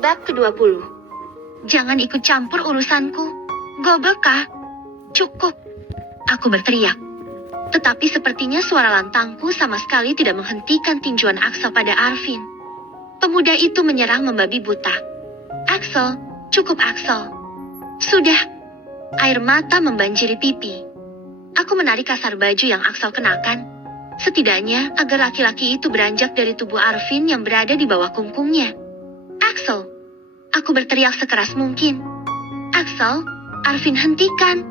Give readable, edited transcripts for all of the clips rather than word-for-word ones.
Bab ke-20. Jangan ikut campur urusanku. Goblok. Cukup. Aku berteriak. Tetapi sepertinya suara lantangku sama sekali tidak menghentikan tinjuan Axel pada Arvin. Pemuda itu menyerang membabi buta. Axel, cukup Axel. Sudah. Air mata membanjiri pipi. Aku menarik kasar baju yang Axel kenakan. Setidaknya agar laki-laki itu beranjak dari tubuh Arvin yang berada di bawah kungkungnya. Axel. Aku berteriak sekeras mungkin. Axel, Arvin hentikan.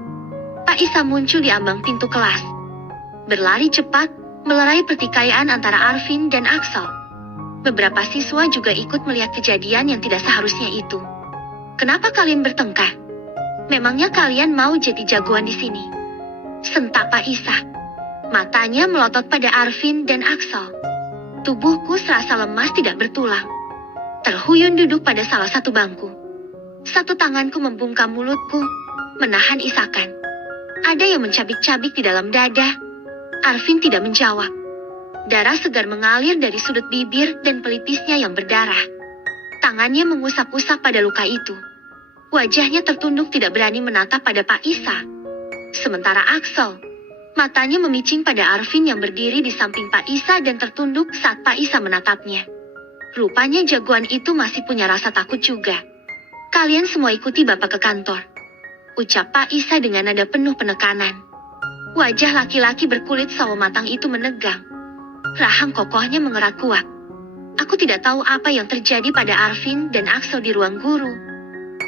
Pak Isa muncul di ambang pintu kelas. Berlari cepat, melerai pertikaian antara Arvin dan Axel. Beberapa siswa juga ikut melihat kejadian yang tidak seharusnya itu. Kenapa kalian bertengkar? Memangnya kalian mau jadi jagoan di sini? Sentak Pak Isa. Matanya melotot pada Arvin dan Axel. Tubuhku serasa lemas tidak bertulang. Terhuyun duduk pada salah satu bangku. Satu tanganku membungkam mulutku, menahan isakan. Ada yang mencabik-cabik di dalam dada. Arvin tidak menjawab. Darah segar mengalir dari sudut bibir dan pelipisnya yang berdarah. Tangannya mengusap-usap pada luka itu. Wajahnya tertunduk tidak berani menatap pada Pak Isa. Sementara Axel, matanya memicing pada Arvin yang berdiri di samping Pak Isa dan tertunduk saat Pak Isa menatapnya. Rupanya jagoan itu masih punya rasa takut juga. Kalian semua ikuti Bapak ke kantor, ucap Pak Isa dengan nada penuh penekanan. Wajah laki-laki berkulit sawo matang itu menegang. Rahang kokohnya mengerat kuat. Aku tidak tahu apa yang terjadi pada Arvin dan Axel di ruang guru.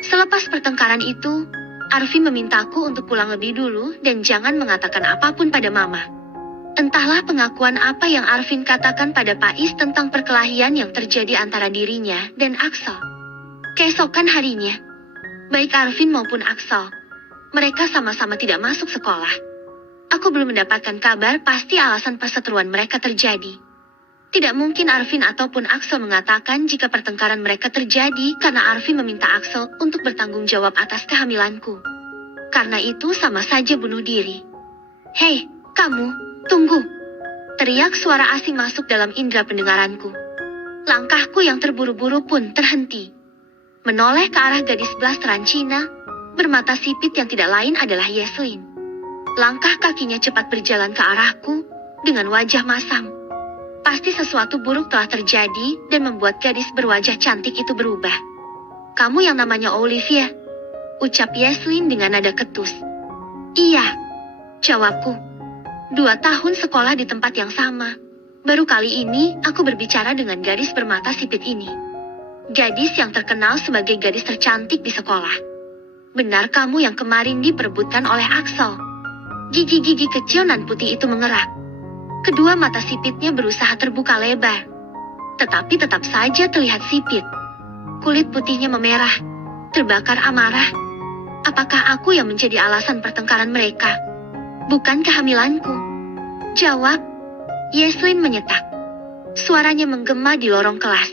Selepas pertengkaran itu, Arvin memintaku untuk pulang lebih dulu dan jangan mengatakan apapun pada Mama. Entahlah pengakuan apa yang Arvin katakan pada Pak Is tentang perkelahian yang terjadi antara dirinya dan Axel. Keesokan harinya, baik Arvin maupun Axel, mereka sama-sama tidak masuk sekolah. Aku belum mendapatkan kabar pasti alasan perseteruan mereka terjadi. Tidak mungkin Arvin ataupun Axel mengatakan jika pertengkaran mereka terjadi karena Arvin meminta Axel untuk bertanggung jawab atas kehamilanku. Karena itu sama saja bunuh diri. Hei, kamu! Tunggu! Teriak suara asing masuk dalam indera pendengaranku. Langkahku yang terburu-buru pun terhenti. Menoleh ke arah gadis blasteran Cina, bermata sipit yang tidak lain adalah Yeslin. Langkah kakinya cepat berjalan ke arahku, dengan wajah masam. Pasti sesuatu buruk telah terjadi dan membuat gadis berwajah cantik itu berubah. Kamu yang namanya Olivia? Ucap Yeslin dengan nada ketus. Iya, jawabku. 2 tahun sekolah di tempat yang sama. Baru kali ini aku berbicara dengan gadis bermata sipit ini. Gadis yang terkenal sebagai gadis tercantik di sekolah. Benar kamu yang kemarin diperebutkan oleh Axel? Gigi-gigi kecil nan putih itu mengerak. Kedua mata sipitnya berusaha terbuka lebar. Tetapi tetap saja terlihat sipit. Kulit putihnya memerah, terbakar amarah. Apakah aku yang menjadi alasan pertengkaran mereka? Bukan kehamilanku. Jawab. Yeslin menyetak. Suaranya menggema di lorong kelas.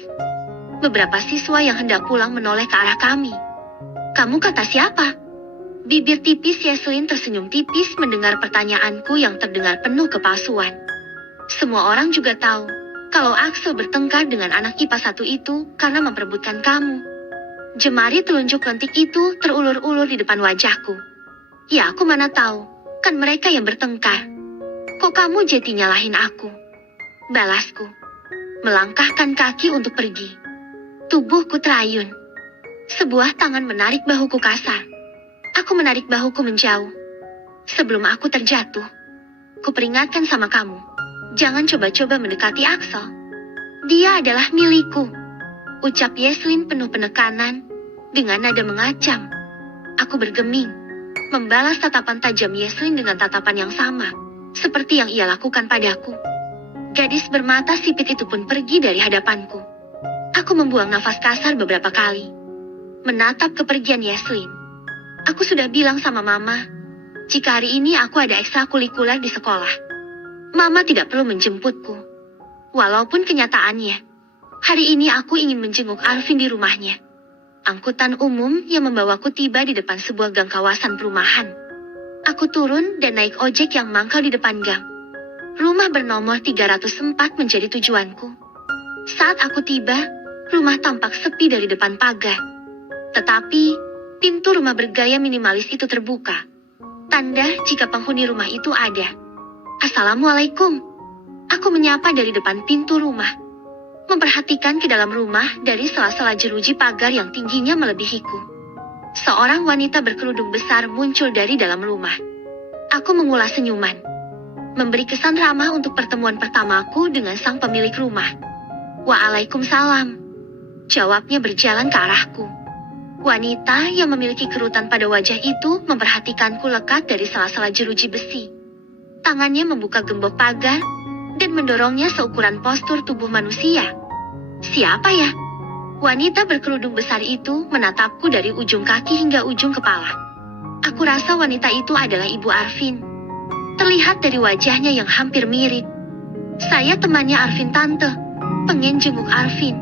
Beberapa siswa yang hendak pulang menoleh ke arah kami. Kamu kata siapa? Bibir tipis Yeslin tersenyum tipis mendengar pertanyaanku yang terdengar penuh kepalsuan. Semua orang juga tahu kalau Axel bertengkar dengan anak IPA 1 itu karena memperebutkan kamu. Jemari telunjuk lentik itu terulur-ulur di depan wajahku. Ya aku mana tahu, kan mereka yang bertengkar. Kok kamu jadi nyalahin aku? Balasku. Melangkahkan kaki untuk pergi. Tubuhku terayun. Sebuah tangan menarik bahuku kasar. Aku menarik bahuku menjauh. Sebelum aku terjatuh, kuperingatkan sama kamu. Jangan coba-coba mendekati Axel. Dia adalah milikku. Ucap Yeslin penuh penekanan, dengan nada mengacam. Aku bergeming, membalas tatapan tajam Yeslin dengan tatapan yang sama, seperti yang ia lakukan padaku. Gadis bermata sipit itu pun pergi dari hadapanku. Aku membuang nafas kasar beberapa kali, menatap kepergian Yeslin. Aku sudah bilang sama Mama, jika hari ini aku ada ekstrakurikuler di sekolah, Mama tidak perlu menjemputku. Walaupun kenyataannya, hari ini aku ingin menjenguk Arvin di rumahnya. Angkutan umum yang membawaku tiba di depan sebuah gang kawasan perumahan. Aku turun dan naik ojek yang mangkal di depan gang. Rumah bernomor 304 menjadi tujuanku. Saat aku tiba, Rumah tampak sepi dari depan pagar. Tetapi, pintu rumah bergaya minimalis itu terbuka. Tanda jika penghuni rumah itu ada. Assalamualaikum. Aku menyapa dari depan pintu rumah. Memperhatikan ke dalam rumah dari sela-sela jeruji pagar yang tingginya melebihiku. Seorang wanita berkerudung besar muncul dari dalam rumah. Aku mengulas senyuman. Memberi kesan ramah untuk pertemuan pertamaku dengan sang pemilik rumah. Waalaikumsalam. Jawabnya berjalan ke arahku. Wanita yang memiliki kerutan pada wajah itu memperhatikanku lekat dari sela-sela jeruji besi. Tangannya membuka gembok pagar dan mendorongnya seukuran postur tubuh manusia. Siapa ya? Wanita berkerudung besar itu menatapku dari ujung kaki hingga ujung kepala. Aku rasa wanita itu adalah Ibu Arvin. Terlihat dari wajahnya yang hampir mirip. Saya temannya Arvin tante, pengen jenguk Arvin.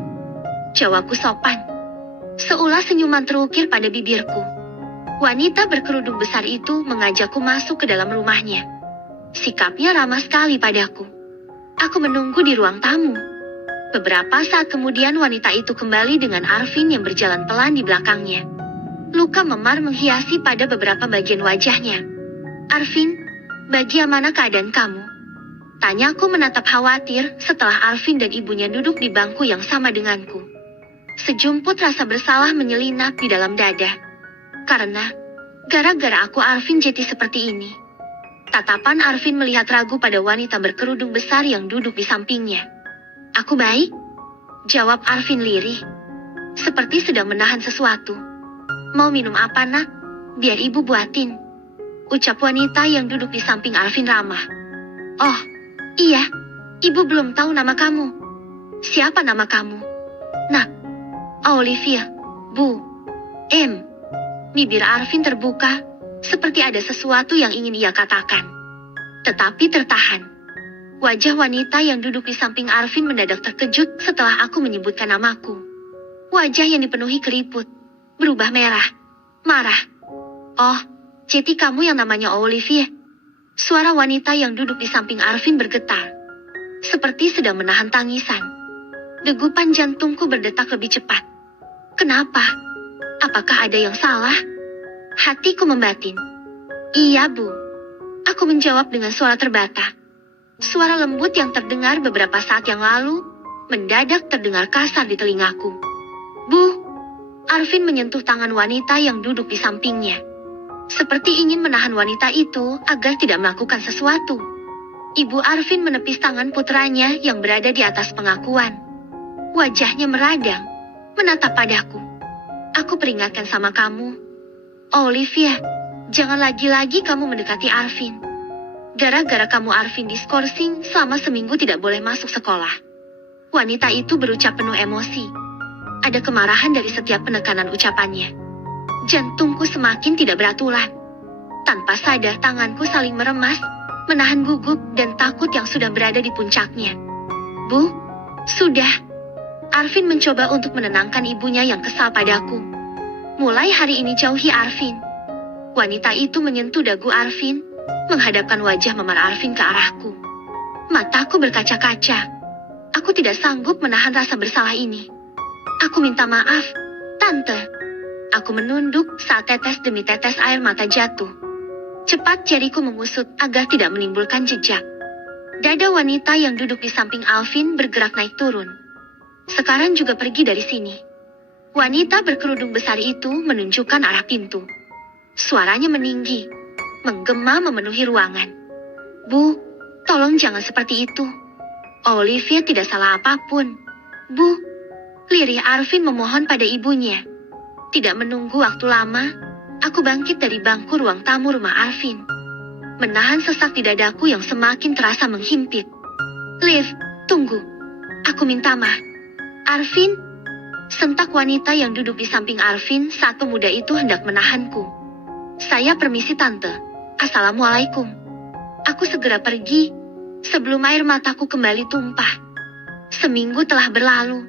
Jawabku sopan. Seulas senyuman terukir pada bibirku. Wanita berkerudung besar itu mengajakku masuk ke dalam rumahnya. Sikapnya ramah sekali padaku. Aku menunggu di ruang tamu. Beberapa saat kemudian wanita itu kembali dengan Arvin yang berjalan pelan di belakangnya. Luka memar menghiasi pada beberapa bagian wajahnya. Arvin, bagaimana keadaan kamu? Tanyaku menatap khawatir setelah Arvin dan ibunya duduk di bangku yang sama denganku. Sejumput rasa bersalah menyelinap di dalam dada. Karena, gara-gara aku Arvin jadi seperti ini. Tatapan Arvin melihat ragu pada wanita berkerudung besar yang duduk di sampingnya. Aku baik? Jawab Arvin lirih. Seperti sedang menahan sesuatu. Mau minum apa nak? Biar ibu buatin. Ucap wanita yang duduk di samping Arvin ramah. Oh, iya. Ibu belum tahu nama kamu. Siapa nama kamu? Nah, Olivia, Bu, M. Bibir Arvin terbuka, seperti ada sesuatu yang ingin ia katakan. Tetapi tertahan. Wajah wanita yang duduk di samping Arvin mendadak terkejut setelah aku menyebutkan namaku. Wajah yang dipenuhi keriput, berubah merah, marah. Oh, jadi kamu yang namanya Olivia? Suara wanita yang duduk di samping Arvin bergetar, seperti sedang menahan tangisan. Degupan jantungku berdetak lebih cepat. Kenapa? Apakah ada yang salah? Hatiku membatin. Iya, Bu. Aku menjawab dengan suara terbata. Suara lembut yang terdengar beberapa saat yang lalu, mendadak terdengar kasar di telingaku. Bu, Arvin menyentuh tangan wanita yang duduk di sampingnya. Seperti ingin menahan wanita itu agar tidak melakukan sesuatu. Ibu Arvin menepis tangan putranya yang berada di atas pengakuan. Wajahnya meradang, menatap padaku. Aku peringatkan sama kamu. Olivia, jangan lagi-lagi kamu mendekati Arvin. Gara-gara kamu Arvin diskorsing selama seminggu tidak boleh masuk sekolah. Wanita itu berucap penuh emosi. Ada kemarahan dari setiap penekanan ucapannya. Jantungku semakin tidak beraturan. Tanpa sadar tanganku saling meremas, menahan gugup dan takut yang sudah berada di puncaknya. Bu, sudah. Arvin mencoba untuk menenangkan ibunya yang kesal padaku. Mulai hari ini jauhi Arvin. Wanita itu menyentuh dagu Arvin, menghadapkan wajah memar Arvin ke arahku. Mataku berkaca-kaca. Aku tidak sanggup menahan rasa bersalah ini. Aku minta maaf, Tante. Aku menunduk saat tetes demi tetes air mata jatuh. Cepat jariku mengusut agar tidak menimbulkan jejak. Dada wanita yang duduk di samping Alvin bergerak naik turun. Sekarang juga pergi dari sini. Wanita berkerudung besar itu menunjukkan arah pintu. Suaranya meninggi, menggema memenuhi ruangan. Bu, tolong jangan seperti itu. Olivia tidak salah apapun. Bu, lirih Arvin memohon pada ibunya. Tidak menunggu waktu lama, aku bangkit dari bangku ruang tamu rumah Arvin. Menahan sesak di dadaku yang semakin terasa menghimpit. Liv, tunggu. Aku minta maaf. Arvin, sentak wanita yang duduk di samping Arvin saat pemuda itu hendak menahanku. Saya permisi Tante. Assalamualaikum. Aku segera pergi, sebelum air mataku kembali tumpah. Seminggu telah berlalu.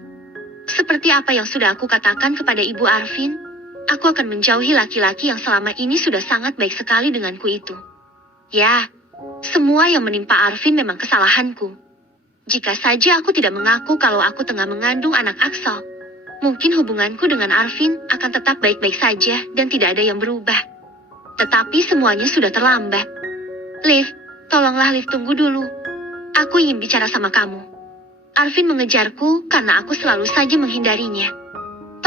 Seperti apa yang sudah aku katakan kepada Ibu Arvin, aku akan menjauhi laki-laki yang selama ini sudah sangat baik sekali denganku itu. Ya, semua yang menimpa Arvin memang kesalahanku. Jika saja aku tidak mengaku kalau aku tengah mengandung anak Axel, Mungkin hubunganku dengan Arvin akan tetap baik-baik saja dan tidak ada yang berubah. Tetapi semuanya sudah terlambat. Liv, tolonglah Liv, tunggu dulu. Aku ingin bicara sama kamu. Arvin mengejarku karena aku selalu saja menghindarinya.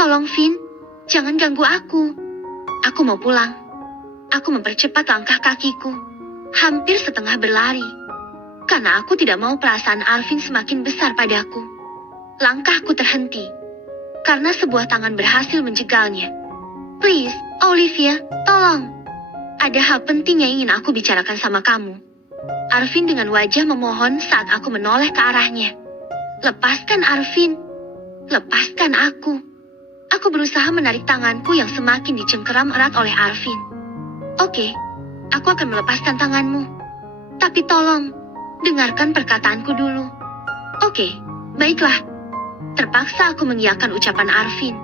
Tolong, Vin, jangan ganggu aku. Aku mau pulang. Aku mempercepat langkah kakiku. Hampir setengah berlari. Karena aku tidak mau perasaan Arvin semakin besar padaku. Langkahku terhenti. Karena sebuah tangan berhasil menjegalnya. Please, Olivia, tolong. Ada hal penting yang ingin aku bicarakan sama kamu. Arvin dengan wajah memohon saat aku menoleh ke arahnya. Lepaskan Arvin. Lepaskan aku. Aku berusaha menarik tanganku yang semakin dicengkeram erat oleh Arvin. Oke, aku akan melepaskan tanganmu. Tapi tolong, dengarkan perkataanku dulu. Oke, baiklah. Terpaksa aku mengiyakan ucapan Arvin.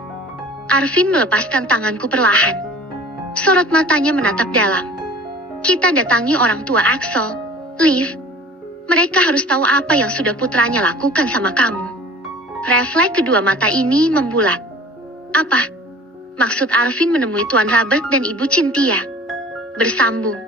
Arvin melepaskan tanganku perlahan. Sorot matanya menatap dalam. Kita datangi orang tua Axel, Liv. Mereka harus tahu apa yang sudah putranya lakukan sama kamu. Refleks kedua mata ini membulat. Apa? Maksud Arvin menemui Tuan Robert dan Ibu Cynthia. Bersambung.